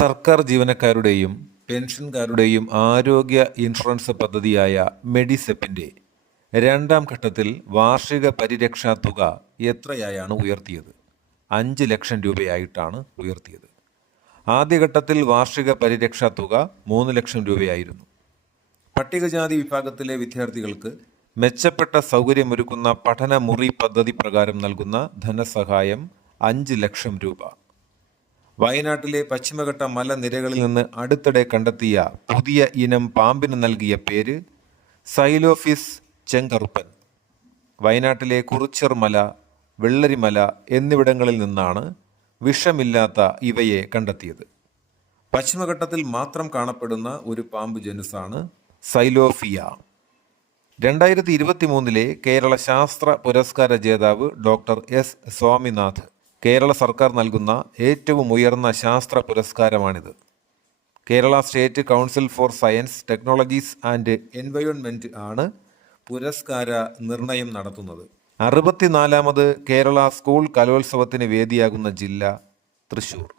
സർക്കാർ ജീവനക്കാരുടെയും പെൻഷൻകാരുടെയും ആരോഗ്യ ഇൻഷുറൻസ് പദ്ധതിയായ മെഡിസെപ്പിൻ്റെ രണ്ടാം ഘട്ടത്തിൽ വാർഷിക പരിരക്ഷാ തുക എത്രയായാണ് ഉയർത്തിയത്? 5 ലക്ഷം രൂപയായിട്ടാണ് ഉയർത്തിയത്. ആദ്യഘട്ടത്തിൽ വാർഷിക പരിരക്ഷാ തുക 3 ലക്ഷം രൂപയായിരുന്നു. പട്ടികജാതി വിഭാഗത്തിലെ വിദ്യാർത്ഥികൾക്ക് മെച്ചപ്പെട്ട സൗകര്യമൊരുക്കുന്ന പഠനമുറി പദ്ധതി പ്രകാരം നൽകുന്ന ധനസഹായം 5 ലക്ഷം രൂപ. വയനാട്ടിലെ പശ്ചിമഘട്ട മലനിരകളിൽ നിന്ന് അടുത്തിടെ കണ്ടെത്തിയ പുതിയ ഇനം പാമ്പിന് നൽകിയ പേര് സൈലോഫിസ് ചെങ്കറുപ്പൻ. വയനാട്ടിലെ കുറിച്യർ മല, വെള്ളരിമല എന്നിവിടങ്ങളിൽ നിന്നാണ് വിഷമില്ലാത്ത ഇവയെ കണ്ടെത്തിയത്. പശ്ചിമഘട്ടത്തിൽ മാത്രം കാണപ്പെടുന്ന ഒരു പാമ്പ് ജനുസാണ് സൈലോഫിയ. 2023 കേരള ശാസ്ത്ര പുരസ്കാര ജേതാവ് ഡോക്ടർ എസ് സ്വാമിനാഥ്. കേരള സർക്കാർ നൽകുന്ന ഏറ്റവും ഉയർന്ന ശാസ്ത്ര പുരസ്കാരമാണിത്. Kerala state council for science, technologies and environment ആണ് പുരസ്കാര നിർണയം നടത്തുന്നത്. 64ാമത് കേരള സ്കൂൾ കലോത്സവത്തിന് വേദിയാകുന്ന ജില്ല തൃശ്ശൂർ.